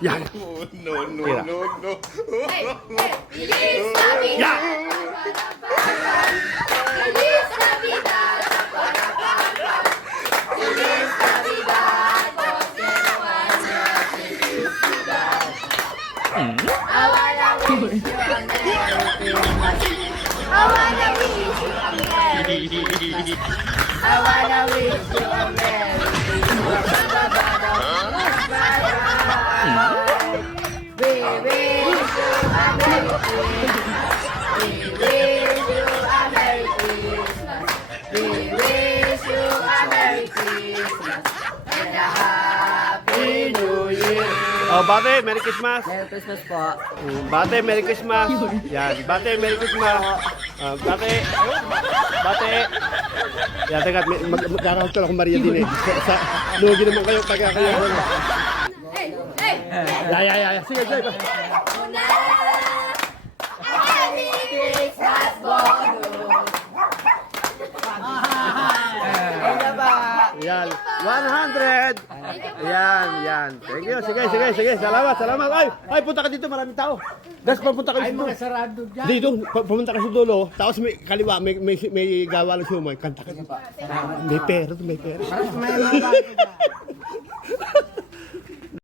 Yan. No, no, Tira. no, no. Feliz Navidad. Feliz Navidad. Feliz Navidad. Prospero año. Felicidad. I wanna wish you a Merry Christmas. I wanna wish you a Merry Christmas. I wanna wish you a Merry Christmas. We wish you a Merry Christmas. We wish you a Merry Christmas. We wish you a Merry Christmas and a Happy New Year. Oh, bate, Merry Christmas. Merry Christmas po. Bate, Merry Christmas. Yan, bate, Merry Christmas. Bate. Bate. Yan, teka, magkakaroon ko Maria din eh. Lugi naman kayo pagka kayo. Hey, hey, Ya. Sige, sige. Happy Christmas, bonus. Ano ba? Yan, 100. Yan. Thank you. Sige. Salamat. Ay, punta ka dito, maraming tao. Gas, papunta ka dito. Sarado dyan. Dito, pumunta ka sa dulo. Tapos may kaliwa, may gawa ng sumay. Kanta ka dito. May pera. May mga bago dyan.